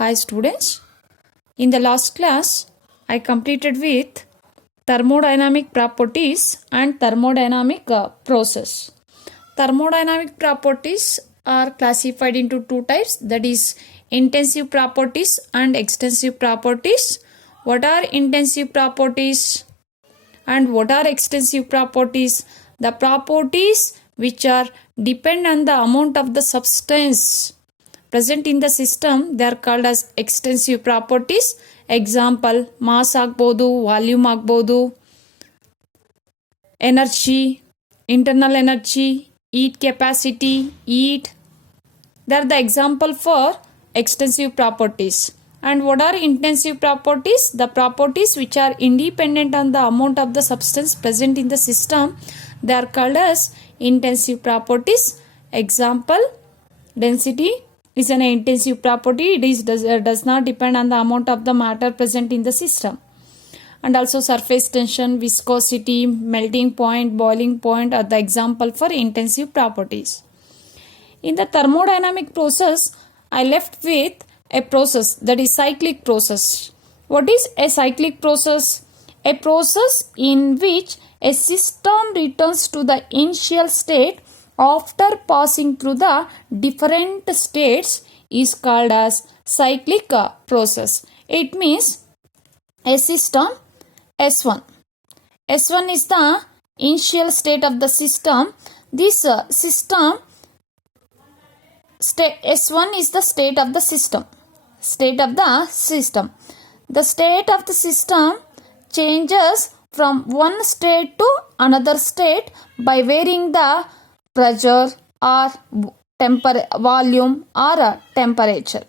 Hi students, in the last class I completed with thermodynamic properties and thermodynamic process. Thermodynamic properties are classified into two types, that is intensive properties and extensive properties. What are intensive properties and what are extensive properties? The properties which are depend on the amount of the substance present in the system, they are called as extensive properties. Example, mass agbodu, volume agbodu, energy, internal energy, heat capacity, heat. They are the example for extensive properties. And what are intensive properties? The properties which are independent on the amount of the substance present in the system, they are called as intensive properties. Example, density is an intensive property. It does not depend on the amount of the matter present in the system. And also surface tension, viscosity, melting point, boiling point are the example for intensive properties. In the thermodynamic process, I left with a process, that is cyclic process. What is a cyclic process? A process in which a system returns to the initial state after passing through the different states is called as cyclic process. It means a system S1. S1 is the initial state of the system. This S1 is the state of the system. State of the system. The state of the system changes from one state to another state by varying the pressure or volume or temperature.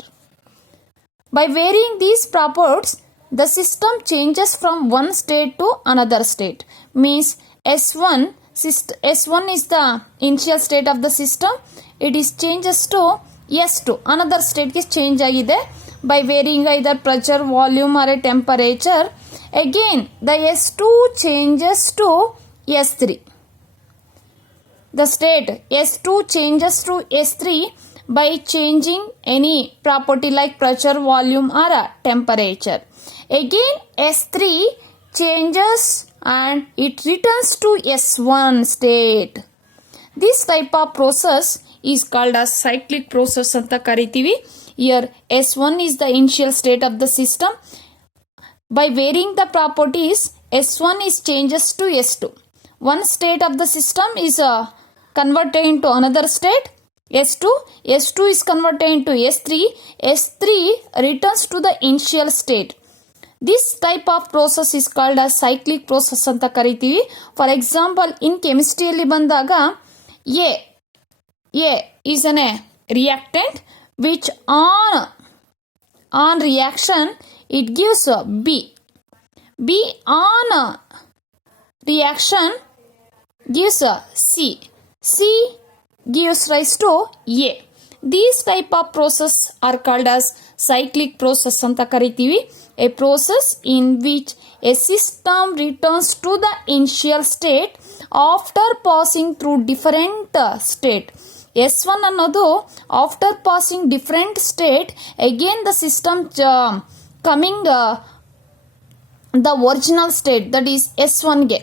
By varying these properties, the system changes from one state to another state. Means S1 is the initial state of the system. It is changes to S2. Another state is change agide by varying either pressure, volume or a temperature. Again, the S2 changes to S3. The state S2 changes to S3 by changing any property like pressure, volume or temperature. Again, S3 changes and it returns to S1 state. This type of process is called as cyclic process anta karitivi. Here S1 is the initial state of the system. By varying the properties, S1 is changes to S2. One state of the system is converted into another state, S2. S2 is converted into S3. S3 returns to the initial state. This type of process is called as cyclic process anta karitivi. For example, in chemistry alli bandaga A is a reactant which on reaction it gives B. B on reaction gives C. C gives rise to A. These type of process are called as cyclic process anta karitivi. A process in which a system returns to the initial state after passing through different state. S1 ಅನ್ನೋದು after passing different state, again the system coming the original state, that is S1 ಗೆ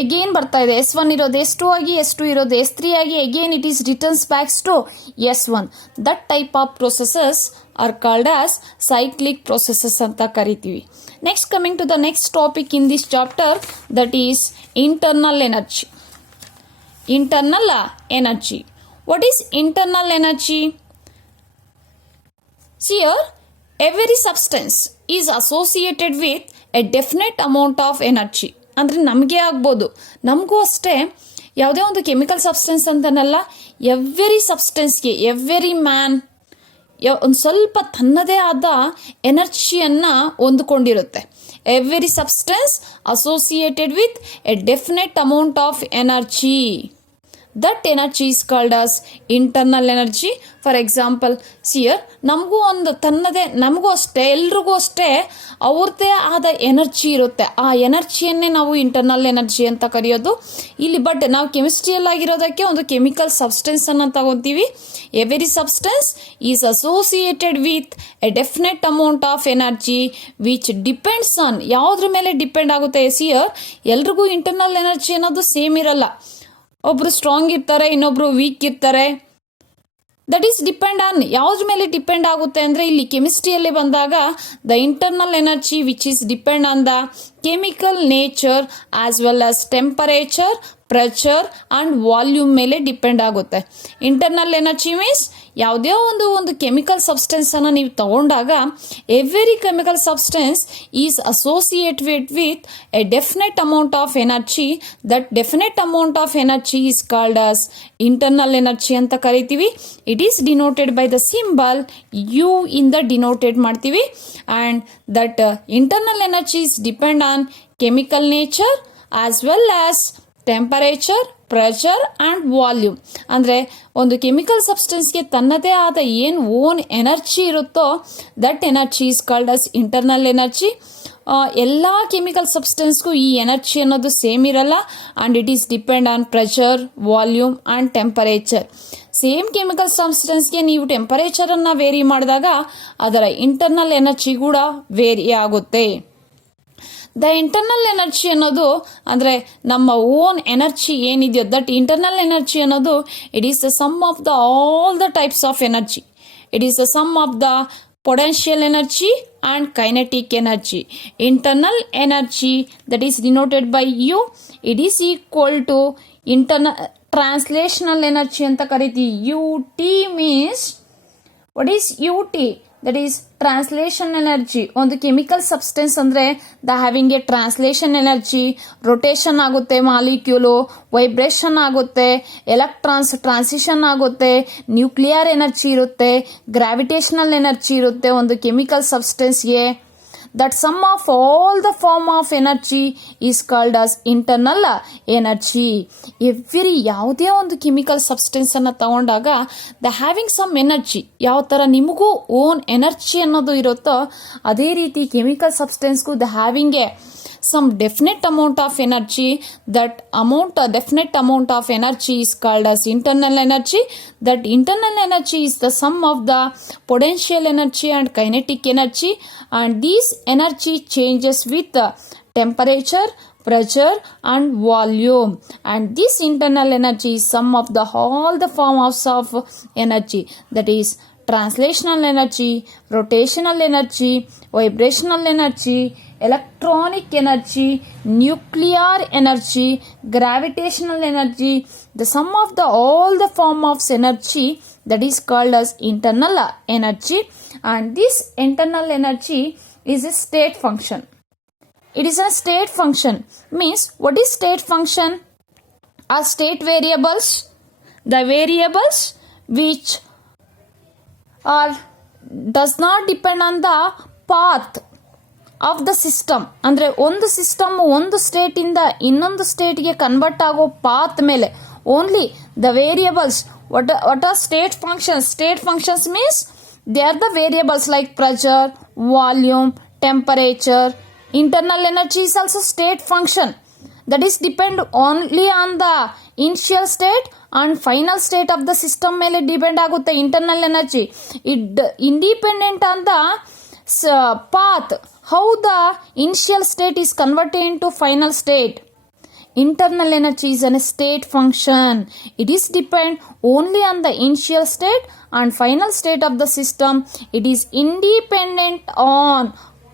again ಬರ್ತಾ ಇದೆ. S1 ಇರೋದು S2 ಆಗಿ, S2 ಇರೋದು S3 ಆಗಿ, again it is returns back to S1. That type of processes are called as cyclic processes ಅಂತ ಕರಿತೀವಿ. Next, coming to the next topic in this chapter, that is internal energy. Internal energy. What is internal energy? See here, every substance is associated with a definite amount of energy. ಅಂದರೆ ನಮಗೆ ಆಗ್ಬೋದು, ನಮಗೂ ಅಷ್ಟೇ. ಯಾವುದೇ ಒಂದು chemical substance ಅಂತನಲ್ಲ, every ಸಬ್ಸ್ಟೆನ್ಸ್ಗೆ every man ಒಂದು ಸ್ವಲ್ಪ ತನ್ನದೇ ಆದ ಎನರ್ಜಿಯನ್ನು ಹೊಂದಿಕೊಂಡಿರುತ್ತೆ. Every substance associated with a definite amount of energy. That energy is called as internal energy. For example ಸಿಯರ್ ನಮಗೂ ಒಂದು ನಮಗೂ ಅಷ್ಟೇ ಎಲ್ರಿಗೂ ಅಷ್ಟೇ ಅವ್ರದ್ದೇ ಆದ ಎನರ್ಜಿ ಇರುತ್ತೆ. ಆ ಎನರ್ಜಿಯನ್ನೇ ನಾವು ಇಂಟರ್ನಲ್ ಎನರ್ಜಿ ಅಂತ ಕರೆಯೋದು ಇಲ್ಲಿ. ಬಟ್ ನಾವು ಕೆಮಿಸ್ಟ್ರಿಯಲ್ಲಿ ಆಗಿರೋದಕ್ಕೆ ಒಂದು ಕೆಮಿಕಲ್ ಸಬ್ಸ್ಟೆನ್ಸ್ ಅನ್ನು ತಗೋತೀವಿ. Every substance is associated with a definite amount of energy which depends on, ಯಾವುದ್ರ ಮೇಲೆ ಡಿಪೆಂಡ್ ಆಗುತ್ತೆ ಸಿಯರ್. ಎಲ್ರಿಗೂ ಇಂಟರ್ನಲ್ ಎನರ್ಜಿ ಅನ್ನೋದು ಸೇಮ್ ಇರಲ್ಲ. ಒಬ್ರು ಸ್ಟ್ರಾಂಗ್ ಇರ್ತಾರೆ, ಇನ್ನೊಬ್ರು ವೀಕ್ ಇರ್ತಾರೆ. ದಟ್ ಈಸ್ ಡಿಪೆಂಡ್ ಆನ್, ಯಾವ್ದ್ರ ಮೇಲೆ ಡಿಪೆಂಡ್ ಆಗುತ್ತೆ ಅಂದರೆ ಇಲ್ಲಿ ಕೆಮಿಸ್ಟ್ರಿಯಲ್ಲಿ ಬಂದಾಗ the internal energy which is depend on the chemical nature as well as temperature, pressure and volume ಮೇಲೆ ಡಿಪೆಂಡ್ ಆಗುತ್ತೆ. ಇಂಟರ್ನಲ್ ಎನರ್ಜಿ ಮೀನ್ಸ್ ಯಾವುದೇ ಒಂದು ಕೆಮಿಕಲ್ ಸಬ್ಸ್ಟೆನ್ಸನ್ನು ನೀವು ತಗೊಂಡಾಗ every chemical substance is associated with a definite amount of energy. That definite amount of energy is called as internal energy ಅಂತ ಕರಿತೀವಿ. It is denoted by the symbol U ಇಂದ denoted ಮಾಡ್ತೀವಿ. And that internal energy is depend on chemical nature as well as temperature, pressure and volume. ಅಂದರೆ ಒಂದು chemical ಸಬ್ಸ್ಟೆನ್ಸ್ಗೆ ತನ್ನದೇ ಆದ ಏನು ಓನ್ ಎನರ್ಜಿ ಇರುತ್ತೋ that energy is called as internal energy. ಎಲ್ಲ ಕೆಮಿಕಲ್ ಸಬ್ಸ್ಟೆನ್ಸ್ಗೂ ಈ ಎನರ್ಜಿ ಅನ್ನೋದು ಸೇಮ್ ಇರಲ್ಲ. And it is depend on pressure, volume and temperature. Same chemical ಸಬ್ಸ್ಟೆನ್ಸ್ಗೆ ನೀವು ಟೆಂಪರೇಚರನ್ನು ವೇರಿ ಮಾಡಿದಾಗ ಅದರ ಇಂಟರ್ನಲ್ ಎನರ್ಜಿ ಕೂಡ ವೇರಿ ಆಗುತ್ತೆ. ದ ಇಂಟರ್ನಲ್ ಎನರ್ಜಿ ಅನ್ನೋದು ಅಂದರೆ ನಮ್ಮ ಓನ್ ಎನರ್ಜಿ ಏನಿದೆಯೋ ದಟ್ ಇಂಟರ್ನಲ್ ಎನರ್ಜಿ ಅನ್ನೋದು it is the sum of the all the types of energy. It is the sum of the potential energy and kinetic energy. Internal energy that is denoted by U, it is equal to internal translational energy anta kariti. UT means, what is UT? That is translation energy. ಒಂದು chemical substance ಅಂದರೆ the having a translation energy, rotation ಆಗುತ್ತೆ molecule, vibration ಆಗುತ್ತೆ, electrons transition ಆಗುತ್ತೆ, nuclear energy ಇರುತ್ತೆ, gravitational energy ಇರುತ್ತೆ ಒಂದು chemical ಸಬ್ಸ್ಟೆನ್ಸ್ಗೆ. That sum of all the form of energy is called as internal energy. Every ಯಾವುದೇ ಒಂದು ಕೆಮಿಕಲ್ ಸಬ್ಸ್ಟೆನ್ಸನ್ನು ತಗೊಂಡಾಗ ದ ಹ್ಯಾವಿಂಗ್ ಸಮ್ ಎನರ್ಜಿ, ಯಾವ ಥರ ನಿಮಗೂ ಓನ್ ಎನರ್ಜಿ ಅನ್ನೋದು ಇರುತ್ತೋ ಅದೇ ರೀತಿ ಕೆಮಿಕಲ್ ಸಬ್ಸ್ಟೆನ್ಸ್ಗೂ the having a some definite amount of energy. That definite amount of energy is called as internal energy. That internal energy is the sum of the potential energy and kinetic energy, and these energy changes with the temperature, pressure and volume. And this internal energy is sum of the all the forms of energy, that is translational energy, rotational energy, vibrational energy, electronic energy, nuclear energy, gravitational energy. The sum of the all the form of energy that is called as internal energy. And this internal energy is a state function. It is a state function. Means, what is state function? Are state variables, the variables which are does not depend on the path of the system. ಅಂದರೆ ಒಂದು system ಒಂದು ಸ್ಟೇಟಿಂದ ಇನ್ನೊಂದು ಸ್ಟೇಟ್ಗೆ convert ಆಗೋ path ಮೇಲೆ only the variables. what are state functions? State functions means they are the variables like pressure, volume, temperature. Internal energy is also state function. That is depend only on the initial state and final state of the system ಮೇಲೆ depend ಆಗುತ್ತೆ internal energy. It independent on the path, how the initial state is converted into final state. Internal energy is a state function. It is depend only on the initial state and final state of the system. It is independent on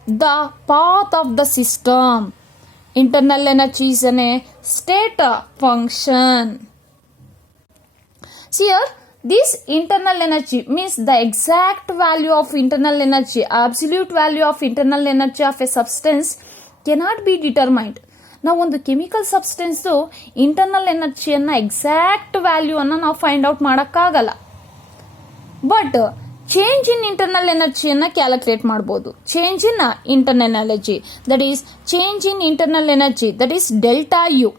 the path of the system. Internal energy is a state function. See here, this internal energy means the exact value of internal energy, absolute value of internal energy of a substance cannot be determined. ನಾವು ಒಂದು chemical substance internal ಎನರ್ಜಿಯನ್ನು exact ವ್ಯಾಲ್ಯೂವನ್ನು ನಾವು find out ಮಾಡೋಕ್ಕಾಗಲ್ಲ. But change in internal ಎನರ್ಜಿಯನ್ನು calculate ಮಾಡ್ಬೋದು. Change in internal energy, that is change in internal energy, that is delta U.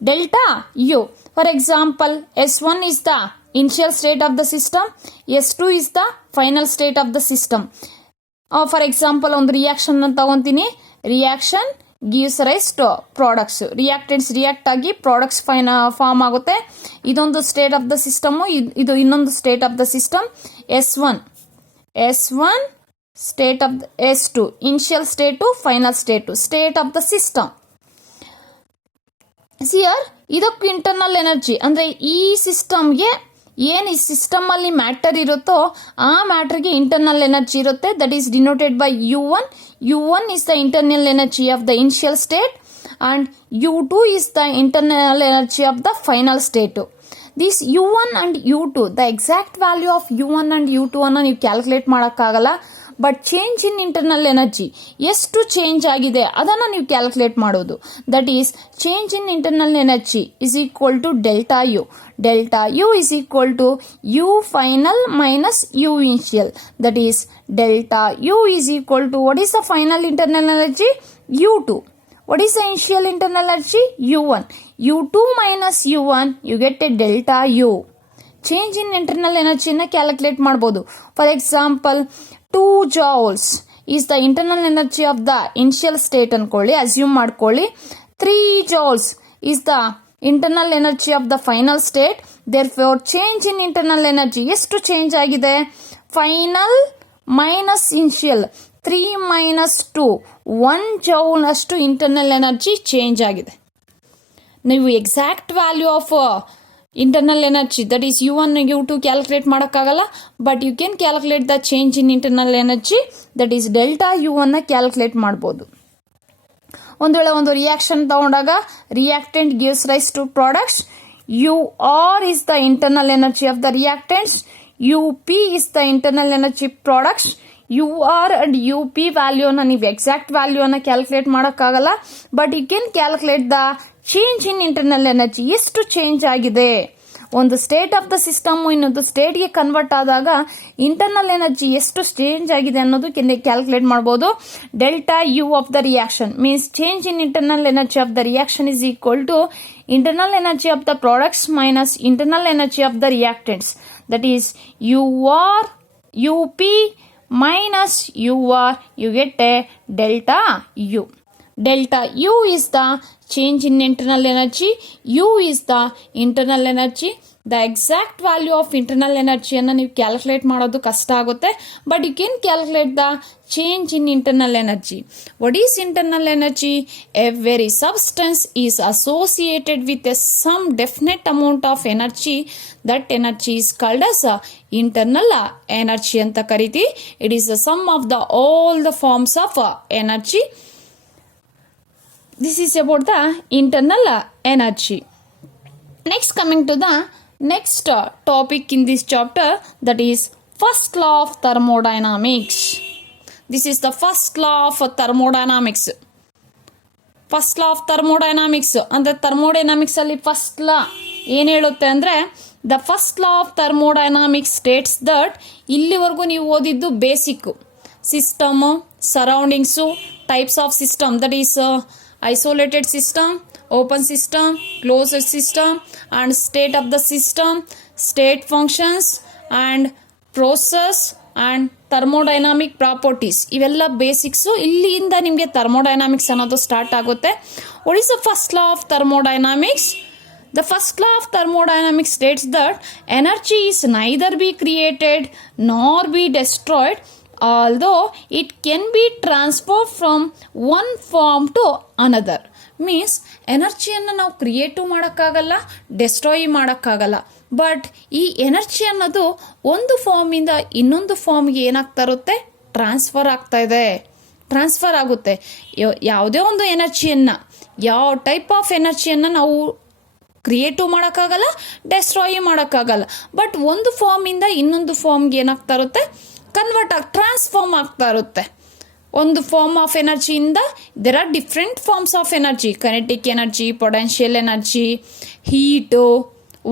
delta U. For example, S1 is the initial state of the system, S2 is the final state of the system. For example, ಒಂದು reaction ಅಂತ ತಗೊಂತೀನಿ. Reaction gives rise to products. Reactants react ಆಗಿ products form ಆಗುತ್ತೆ. ಇದೊಂದು state of the system, ಇದು ಇನ್ನೊಂದು state of the system. S1 state of the S2 initial state to final state of the system. Here ಇದಕ್ಕೆ internal energy ಅಂದ್ರೆ ಈ ಸಿಸ್ಟಮ್ಗೆ ಏನು ಈ ಸಿಸ್ಟಮ್ ಅಲ್ಲಿ ಮ್ಯಾಟರ್ ಇರುತ್ತೋ ಆ ಮ್ಯಾಟರ್ಗೆ ಇಂಟರ್ನಲ್ ಎನರ್ಜಿ ಇರುತ್ತೆ. That is denoted by U1 is the internal energy of the initial state and U2 is the internal energy of the final state. This U1 and U2, the exact value of U1 and U2 ಅನ್ನು ನೀವು calculate ಮಾಡೋಕ್ಕಾಗಲ್ಲ. But change in internal energy ಎಷ್ಟು change ಆಗಿದೆ ಅದನ್ನು ನೀವು calculate ಮಾಡೋದು. That is change in internal energy is equal to delta U. Delta U is equal to U final minus U initial. That is delta U is equal to what is the final internal energy? U2. What is the initial internal energy? U1. U2 minus U1, you get a delta U. Change in internal energy na calculate ಮಾಡಬಹುದು. For example, 2 joules is the internal energy of the initial state ಅನ್ಕೊಳ್ಳಿ, assume ಮಾಡ್ಕೊಳ್ಳಿ. 3 joules is the internal energy of the final state. Therefore, change in internal energy ಎಷ್ಟು change ಆಗಿದೆ? Final minus initial 3 minus 2, 1 joule ಅಷ್ಟು internal energy change ಆಗಿದೆ. ನೀವು exact value of internal energy that is U1 U2 calculate ಮಾಡೋಕ್ಕಾಗಲ್ಲ. But you can calculate the change in internal energy that is delta U1 calculate ಮಾಡ್ಬೋದು. ಒಂದು ವೇಳೆ ಒಂದು reaction ತಗೊಂಡಾಗ reactant gives rise to products. UR is the internal energy of the reactants. UP is the internal energy products. UR and UP value ನೀವು exact value ಅನ್ನ calculate ಮಾಡೋಕ್ಕಾಗಲ್ಲ. But you can calculate the change in internal energy ಎಷ್ಟು change ಆಗಿದೆ. ಒಂದು state of the system ಇನ್ನೊಂದು ಸ್ಟೇಟ್ಗೆ convert ಆದಾಗ internal energy ಎಷ್ಟು ಚೇಂಜ್ ಆಗಿದೆ ಅನ್ನೋದು ಕ್ಯಾಲ್ಕುಲೇಟ್ ಮಾಡಬಹುದು. Delta U of the reaction means change in internal energy of the reaction is equal to internal energy of the products minus internal energy of the reactants. That is UR UP minus UR, you get a delta U. Delta U is the change in internal energy. U is the internal energy. The exact value of internal energy ಅನ್ನು ನೀವು calculate ಮಾಡೋದು ಕಷ್ಟ ಆಗುತ್ತೆ. But you can calculate the change in internal energy. What is internal energy? Every substance is associated with some definite amount of energy. That energy is called as internal energy ಅಂತ ಕರಿತೀವಿ. It is the sum of the all the forms of energy. This is about the internal energy. Next, coming to the next topic in this chapter, that is first law of thermodynamics. This is the first law of thermodynamics. First law of thermodynamics ಅಂದ್ರೆ thermodynamics ಅಲ್ಲಿ first law ಏನು ಹೇಳುತ್ತೆ ಅಂದ್ರೆ the first law of thermodynamics States that ಇಲ್ಲಿವರೆಗೂ ನೀವು ಓದಿದ್ದು basic system, surroundings, types of system that is isolated system, open system, closed system and state of the system, state functions and process and thermodynamic properties. ಇವೆಲ್ಲ basics. ಇಲ್ಲಿಂದ ನಿಮಗೆ thermodynamics ಅನ್ನೋದು start ಆಗುತ್ತೆ. What is the first law of thermodynamics? The first law of thermodynamics states that energy is neither be created nor be destroyed, although it can be transferred from one form to another. Means ಎನರ್ಜಿಯನ್ನು ನಾವು create ಮಾಡೋಕ್ಕಾಗಲ್ಲ, destroy ಮಾಡೋಕ್ಕಾಗಲ್ಲ. But ಈ energy ಅನ್ನೋದು ಒಂದು ಫಾರ್ಮಿಂದ ಇನ್ನೊಂದು ಫಾರ್ಮ್ಗೆ ಏನಾಗ್ತಾ ಇರುತ್ತೆ? ಟ್ರಾನ್ಸ್ಫರ್ ಆಗ್ತಾ ಇದೆ, ಟ್ರಾನ್ಸ್ಫರ್ ಆಗುತ್ತೆ. ಯಾವುದೇ ಒಂದು ಎನರ್ಜಿಯನ್ನು, ಯಾವ ಟೈಪ್ ಆಫ್ ಎನರ್ಜಿಯನ್ನು ನಾವು ಕ್ರಿಯೇಟು ಮಾಡೋಕ್ಕಾಗಲ್ಲ, ಡೆಸ್ಟ್ರಾಯ್ ಮಾಡೋಕ್ಕಾಗಲ್ಲ. ಬಟ್ ಒಂದು ಫಾರ್ಮಿಂದ ಇನ್ನೊಂದು ಫಾರ್ಮ್ಗೆ ಏನಾಗ್ತಾ ಇರುತ್ತೆ? ಟ್ರಾನ್ಸ್ಫಾರ್ಮ್ ಆಗ್ತಾ ಇರುತ್ತೆ. ಒಂದು ಫಾರ್ಮ್ ಆಫ್ ಎನರ್ಜಿಯಿಂದ there are different forms of energy, kinetic energy, potential energy, heat,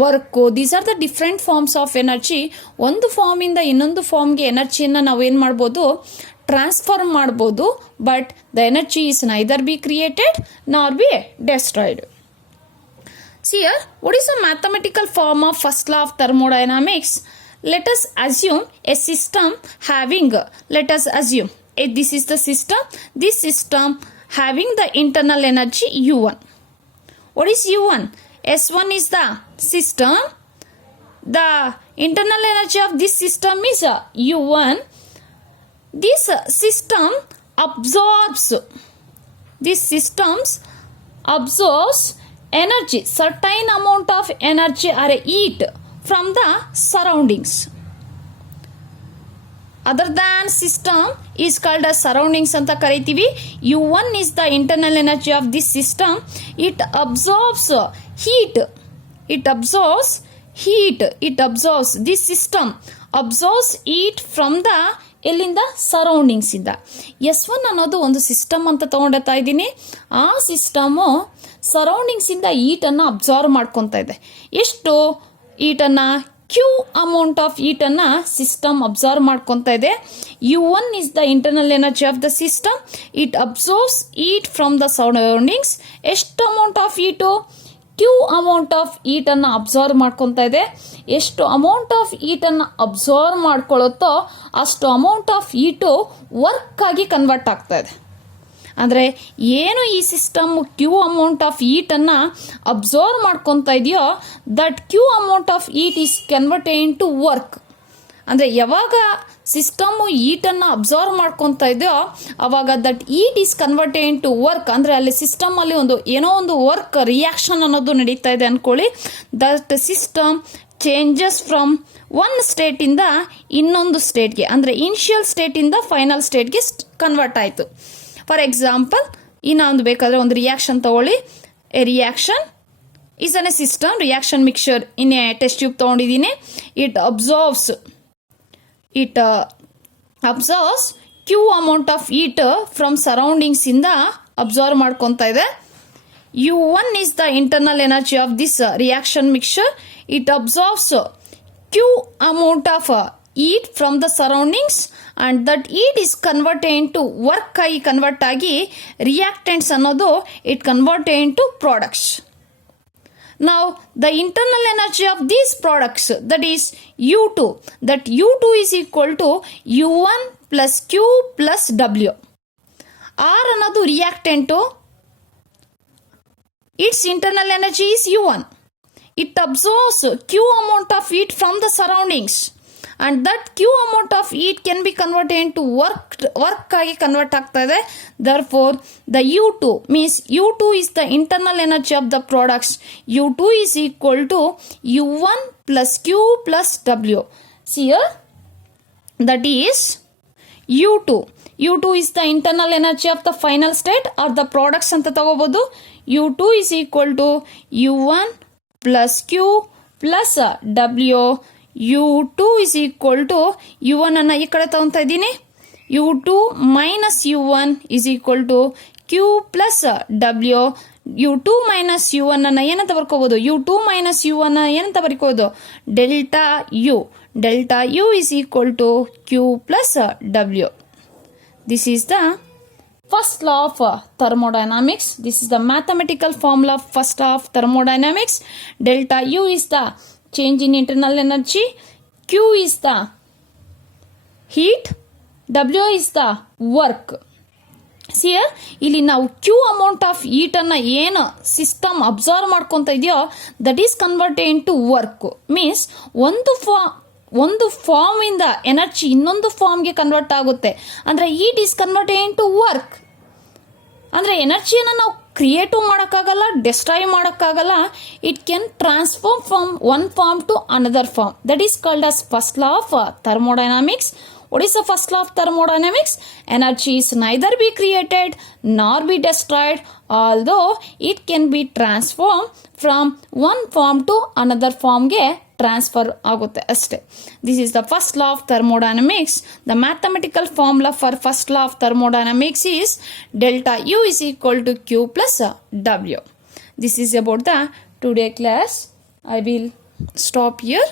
work. These are the different forms of energy. ಒಂದು ಫಾರ್ಮಿಂದ ಇನ್ನೊಂದು ಫಾರ್ಮ್ಗೆ ಎನರ್ಜಿಯನ್ನು ನಾವೇನು ಮಾಡ್ಬೋದು? ಟ್ರಾನ್ಸ್ಫರ್ ಮಾಡ್ಬೋದು. But the energy is neither be created nor be destroyed. See here, what is the mathematical form of first law of thermodynamics? Let us assume a system having, this is the system, this system having the internal energy U1. What is U1? S1 is the system. The internal energy of this system is U1. This system absorbs energy, certain amount of energy or heat from the surroundings. Other than system is called as surroundings anta karitivi. U1 is the internal energy of this system. It absorbs heat. This system absorbs heat from the ಎಲ್ಲಿಂದ surroundings ಇಂದ. S1 ಅನ್ನೋದು ಒಂದು system ಅಂತ ತಗೊಂಡ್ತಾ ಇದ್ದೀನಿ. ಆ system surroundings ಇಂದ ಹೀಟನ್ನು absorb ಮಾಡ್ಕೊತಾ ಇದೆ. ಎಷ್ಟು ಹೀಟನ್ನು? Q ಅಮೌಂಟ್ ಆಫ್ ಹೀಟನ್ನು ಸಿಸ್ಟಮ್ ಅಬ್ಸಾರ್ವ್ ಮಾಡ್ಕೊತಾ ಇದೆ. U1 is the internal energy of the system. It absorbs heat from the surroundings. ಎಷ್ಟು amount of heat? Q amount of ಹೀಟನ್ನು ಅಬ್ಸಾರ್ವ್ ಮಾಡ್ಕೊತಾ ಇದೆ. ಎಷ್ಟು ಅಮೌಂಟ್ ಆಫ್ ಹೀಟನ್ನು ಅಬ್ಸಾರ್ವ್ ಮಾಡ್ಕೊಳ್ಳುತ್ತೋ ಅಷ್ಟು ಅಮೌಂಟ್ ಆಫ್ ಹೀಟು ವರ್ಕ್ ಆಗಿ ಕನ್ವರ್ಟ್ ಆಗ್ತಾ ಇದೆ. ಅಂದರೆ ಏನು ಈ ಸಿಸ್ಟಮ್ Q ಅಮೌಂಟ್ ಆಫ್ ಹೀಟನ್ನು ಅಬ್ಸಾರ್ವ್ ಮಾಡ್ಕೊತಾ ಇದೆಯೋ that Q amount of heat is converted into work. ಅಂದರೆ ಯಾವಾಗ ಸಿಸ್ಟಮ್ಮು ಹೀಟನ್ನು ಅಬ್ಸಾರ್ವ್ ಮಾಡ್ಕೊತಾ ಇದೆಯೋ ಅವಾಗ that heat is converted into work. ಅಂದರೆ ಅಲ್ಲಿ ಸಿಸ್ಟಮಲ್ಲಿ ಏನೋ ಒಂದು ವರ್ಕ್ ರಿಯಾಕ್ಷನ್ ಅನ್ನೋದು ನಡೀತಾ ಇದೆ ಅಂದ್ಕೊಳ್ಳಿ. That system changes from one ಸ್ಟೇಟಿಂದ ಇನ್ನೊಂದು ಸ್ಟೇಟ್ಗೆ, ಅಂದರೆ ಇನಿಷಿಯಲ್ ಸ್ಟೇಟಿಂದ ಫೈನಲ್ ಸ್ಟೇಟ್ಗೆ ಕನ್ವರ್ಟ್ ಆಯಿತು. ಫಾರ್ ಎಕ್ಸಾಂಪಲ್, ಇನ್ನೊಂದು ಬೇಕಾದರೆ ಒಂದು ರಿಯಾಕ್ಷನ್ ತಗೊಳ್ಳಿ. A reaction is an A system. Reaction mixture in a test tube ತೊಗೊಂಡಿದ್ದೀನಿ. It observes Q amount of heat from surroundings ಇಂದ observe ಮಾಡ್ಕೊತಾ ಇದೆ. U1 is the internal energy of this reaction mixture. It absorbs Q amount of heat from the surroundings and that heat is converted into work ಆಗಿ convert ಆಗಿ reactants ಅನ್ನೋದು it converted into products. Now the internal energy of these products, that is U2, that U2 is equal to U1 plus Q plus W. R ಅನ್ನೋದು reactant. Its internal energy is U1. It absorbs Q amount of heat from the surroundings and that Q amount of heat can be converted into work ಆಗಿ convert ಆಗ್ತಾ ಇದೆ. Therefore, the U2 means U2 is the internal energy of the products. U2 is equal to U1 plus Q plus W. See here, that is U2. U2 is the internal energy of the final state or the products ಅಂತ ತಗೋಬಹುದು. U2 is equal to U1 plus Q plus W. U2 is equal to U1 ಅನ್ನು ಈ ಕಡೆ ತಗೊಂತಾ ಇದ್ದೀನಿ. U2 minus U1 is equal to Q plus W. U2 minus U1 ಅನ್ನು ಏನಂತ ಬರ್ಕೋಬಹುದು? U2 minus U1 ಏನಂತ ಬರ್ಕೋಬಹುದು? Delta U. Delta U is equal to Q plus W. This is the first law of thermodynamics. This is the mathematical formula of first law of thermodynamics. Delta U is the change in internal energy. Q is the heat. W is the work. See here, ಇಲ್ಲಿ ನಾವು Q amount of heat ಅನ್ನ ಏನು system absorb ಮಾಡ್ಕೊತಾ ಇದೆಯೋ that is converted into work. Means ಒಂದು form ಇಂದ energy ಇನ್ನೊಂದು ಫಾರ್ಮ್ಗೆ ಕನ್ವರ್ಟ್ ಆಗುತ್ತೆ. ಅಂದರೆ heat is converted into work. ಅಂದರೆ ಎನರ್ಜಿಯನ್ನು ನಾವು ಕ್ರಿಯೇಟಿವ್ ಮಾಡೋಕ್ಕಾಗಲ್ಲ, ಡೆಸ್ಟ್ರಾಯ್ ಮಾಡೋಕ್ಕಾಗಲ್ಲ. It can transform from one form to another form. That is called as first law of thermodynamics. What is the first law of thermodynamics? Energy is neither be created nor be destroyed, although it can be transformed from one form to another form ಗೆ transfer ಆಗುತ್ತೆ ಅಷ್ಟೇ. This is the first law of thermodynamics. The mathematical formula for first law of thermodynamics is delta U is equal to Q plus W. This is about the today class. I will stop here.